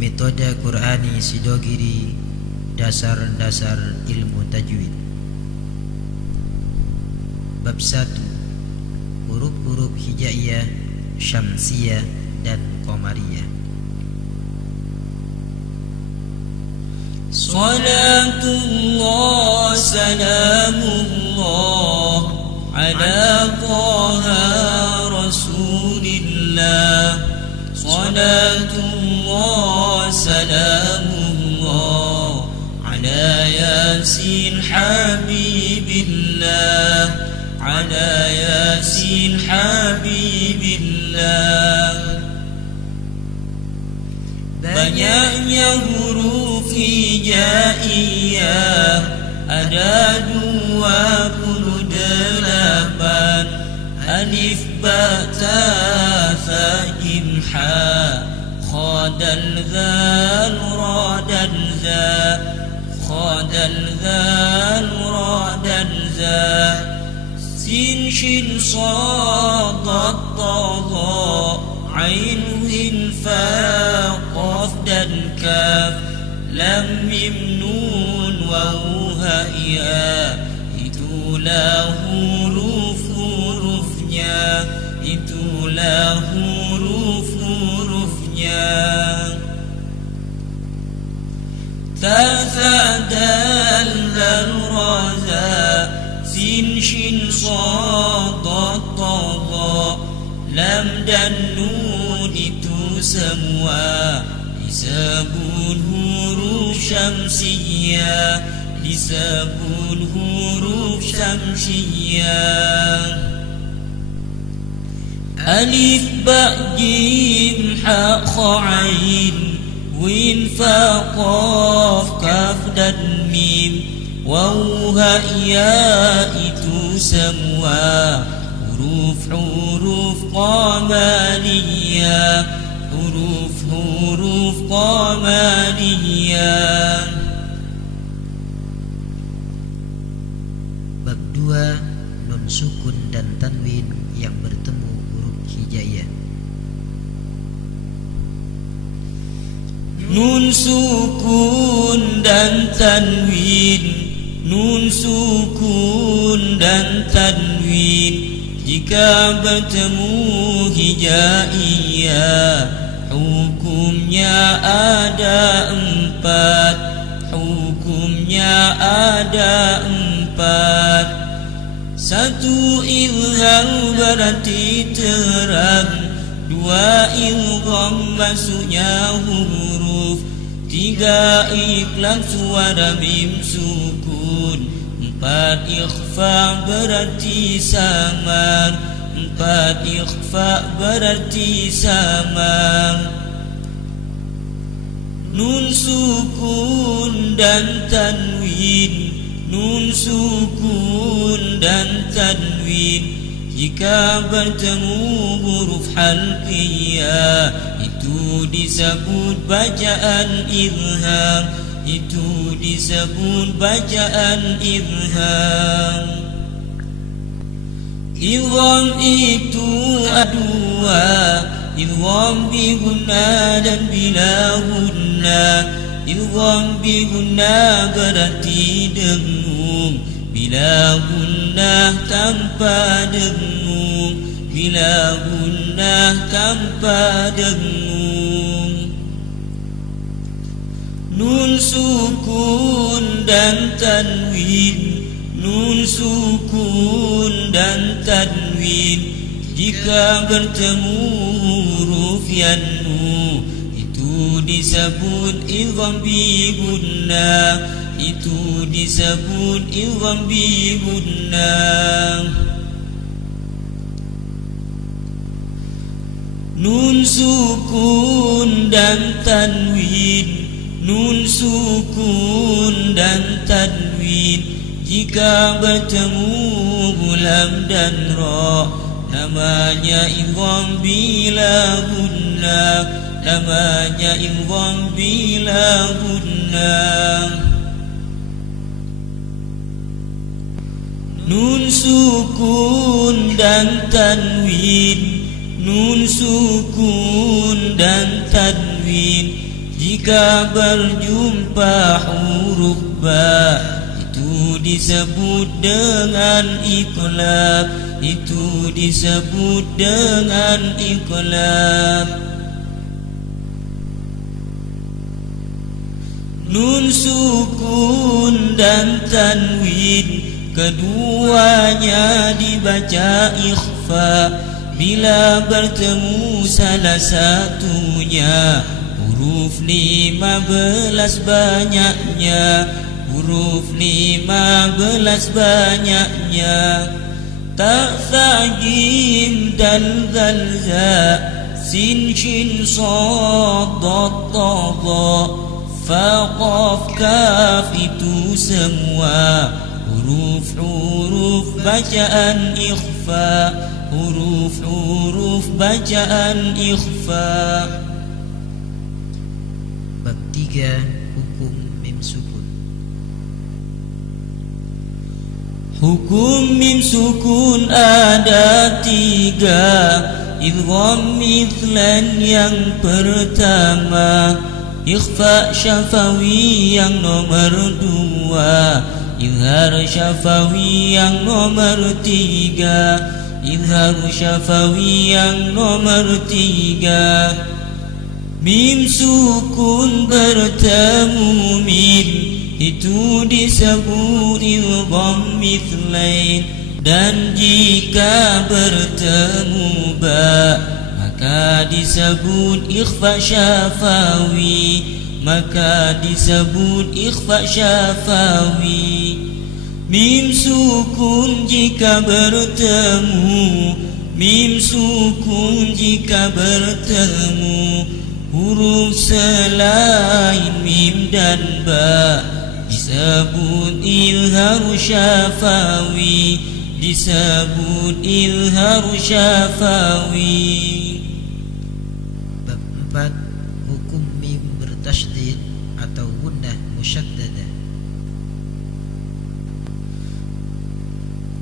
Metode Qur'ani Sidogiri, dasar-dasar ilmu tajwid. Bab 1. Huruf-huruf hijaiyah, syamsiyah dan qamariyah. Salatullah salamullah ala taha rasulillah. Salatullah salamullah ala yasin habibillah, ala yasin habibillah. Banyaknya huruf hijaiyah, ada 28. Alif ba ta tha jim ha, kha dal zal ra dal za, kha dal zal ra dal za. Sin shin sad ta dha, ain hin fa qaf dal kaf, lam mim nun waw ha ya. Itulah huruf-hurufnya, itulah huruf-hurufnya. Ta tha dal zal ra za, sin shin sad ta dha, lam dan nun itu semua disebut huruf syamsiyah, disebut huruf syamsiyah. Alif ba jim ha kha ain, win fa qaf kaf dan mim, waw ha ya, itu semua huruf-huruf qamariyah, huruf-huruf qamariyah. Bab 2. Nun sukun dan tanwin yang bertemu huruf hijaiyah. Nun sukun dan tanwin, nun sukun dan tanwin, jika bertemu hijaiyah, hukumnya ada 4, hukumnya ada 4. 1. Izhar berarti terang, 2. Idgham maksudnya huruf, 3. Ikhlas suara mim sukun, 4. Ikhfa berarti samar, 4. Ikhfa berarti samar. Nun sukun dan tanwin, nun sukun dan tanwin, jika bertemu huruf halqiyah, itu disebut bacaan izhar, itu disebut bacaan izhar. Idgham itu ada 2, idgham bi gunna dan bila gunna. Idgham bi gunna berarti dengung, bila gunna tanpa dengung, bila gunna tanpa dengung. Nun sukun dan tanwin, nun sukun dan tanwin, jika bertemu huruf yanmu, itu disebut idgham bi gunna, itu disebut idgham bi gunna. Nun sukun dan tanwin, nun sukun dan tanwin, jika bertemu lam dan ra, namanya idgham bila gunna, namanya idgham bila gunna. Nun sukun dan tanwin, nun sukun dan tanwin, Jika berjumpa huruf ba, itu disebut dengan iqlab, itu disebut dengan iqlab. Nun sukun dan tanwin keduanya dibaca ikhfa bila bertemu salah satunya. Huruf 15 banyaknya, huruf 15 banyaknya. Ta, tha, jim, dal, zal, za, sin, shin, sad, dad, ta, dha, fa, qaf, kaf, itu semua huruf-huruf bacaan ikhfa, huruf-huruf bacaan ikhfa. Bab 3. Hukum mim sukun. Hukum mim sukun ada 3. Idgham mithlan yang pertama, ikhfa syafawi yang nomor 2, izhar syafawi yang nomor 3, izhar syafawi yang nomor 3. Mim sukun bertemu mim, itu disebut idgham mithlain. Dan jika bertemu ba, maka disebut ikhfa syafawi, maka disebut ikhfa syafawi. Mim sukun jika bertemu, mim sukun jika bertemu huruf selain mim dan ba, disebut izhar syafawi, disebut izhar syafawi. Bab 4. Hukum mim bertasydid atau gunnah musyaddadah.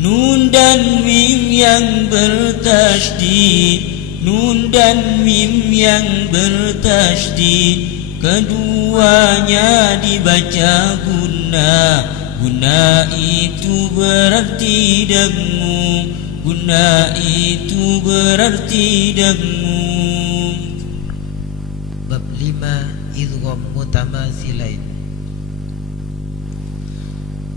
Nun dan mim yang bertasydid, nun dan mim yang bertasydid keduanya dibaca gunnah. Gunnah itu berarti dengung, gunnah itu berarti dengung. Bab 5. Idgham mutamathilain.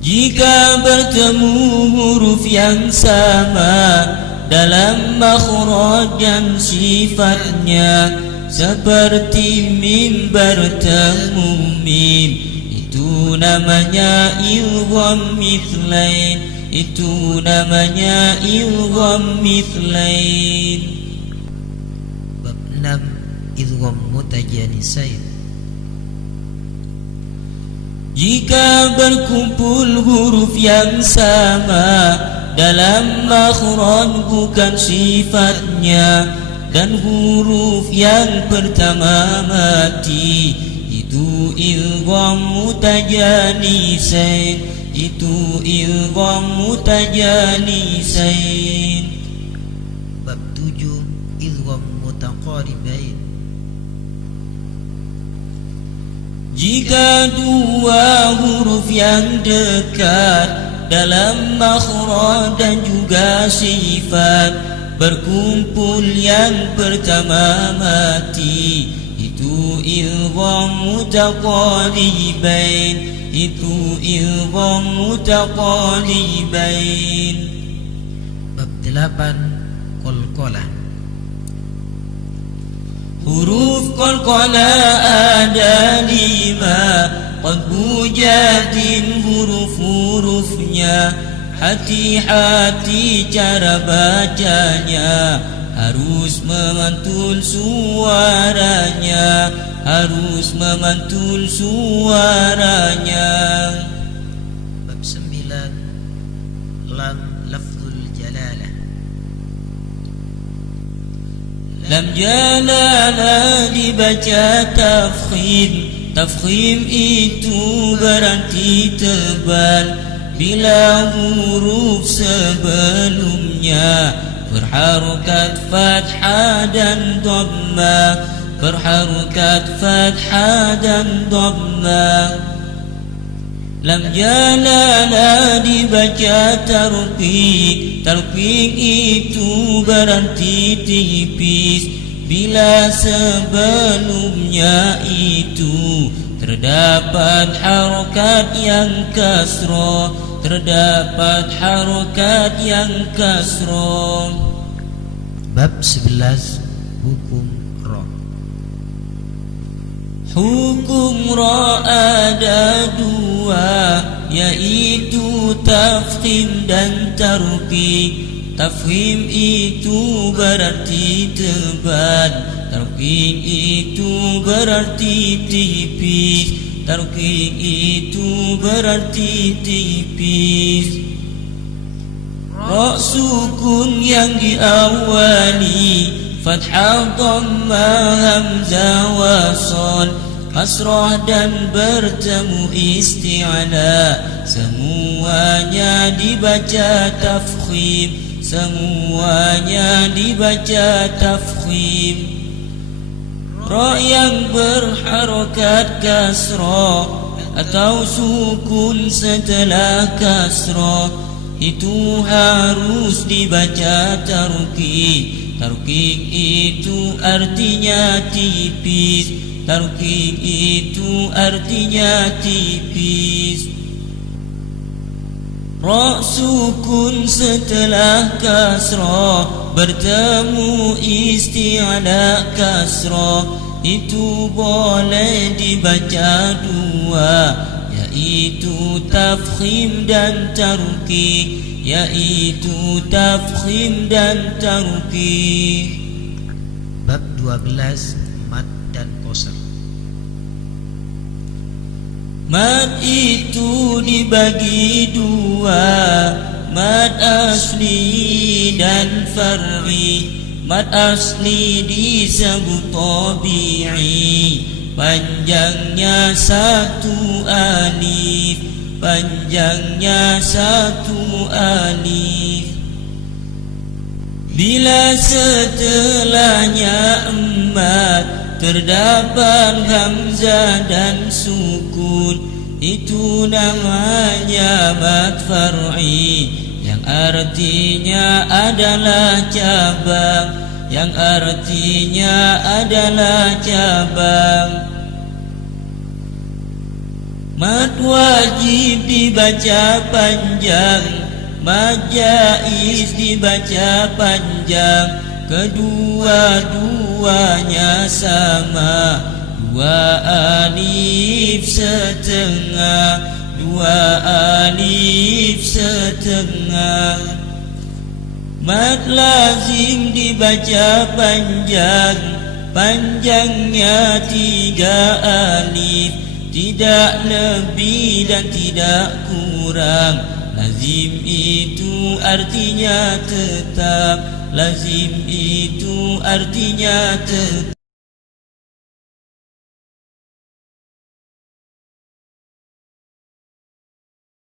Jika bertemu huruf yang sama dalam makhraj dan sifatnya, seperti mim bertemu mim, itu namanya idgham mithlain, itu namanya idgham mithlain. Bab 6. Idgham mutajanisain. Jika berkumpul huruf yang sama dalam makhraj bukan sifatnya, dan huruf yang pertama mati, itu idgham mutajanisain, itu idgham mutajanisain. Bab 7. Idgham mutaqaribain. Jika dua huruf yang dekat dalam makhraj dan juga sifat berkumpul, yang pertama mati, itu idgham mutaqaribain, itu idgham mutaqaribain. Bab 8. Qalqalah. Huruf qalqalah ada 5, qadbu jadin huruf-hurufnya. Hati-hati cara bacanya, harus memantul suaranya, harus memantul suaranya. Bab 9. Lam lafzul jalalah. Lam jalalah dibaca tafkhim, tafkhim itu berarti tebal bila huruf sebelumnya berharokat fathah dan dhamma, berharokat fathah dan dhamma. Lam jalala dibaca tarqiq, tarqiq itu berarti tipis bila sebelumnya itu terdapat harokat yang kasroh, terdapat harokat yang kasroh. Bab 11 Hukum Ra. Hukum Ra ada dua, yaitu tafkhim dan tarqiq. Tafkhim itu berarti tebal, tarqiq itu berarti tipis, tarqiq itu berarti tipis. Ra sukun yang diawali fathah, dhammah, hamzah, wasal, kasrah dan bertemu isti'ala, semuanya dibaca tafkhim, semuanya dibaca tafkhim. Ra yang berharokat kasrah atau sukun setelah kasrah itu harus dibaca tarqiq. Tarqiq itu artinya tipis, tarqiq itu artinya tipis. Ra sukun setelah kasrah bertemu isti'ala kasrah itu boleh dibaca dua, yaitu tafkhim dan tarqiq, yaitu tafkhim dan tarqiq. Bab 12 Mad dan Qasr. Mad itu dibagi dua, mad asli dan far'i. Mad asli disebut tabi'i, panjangnya satu alif, panjangnya satu alif. Bila setelahnya mad terdapat hamzah dan sukun, itu namanya mad far'i, yang artinya adalah cabang, yang artinya adalah cabang. Mad wajib dibaca panjang, mad jaiz dibaca panjang, kedua-duanya sama, dua alif setengah, dua alif setengah. Mad lazim dibaca panjang, panjangnya tiga alif, tidak lebih dan tidak kurang. Lazim itu artinya tetap, lazim itu artinya tetap.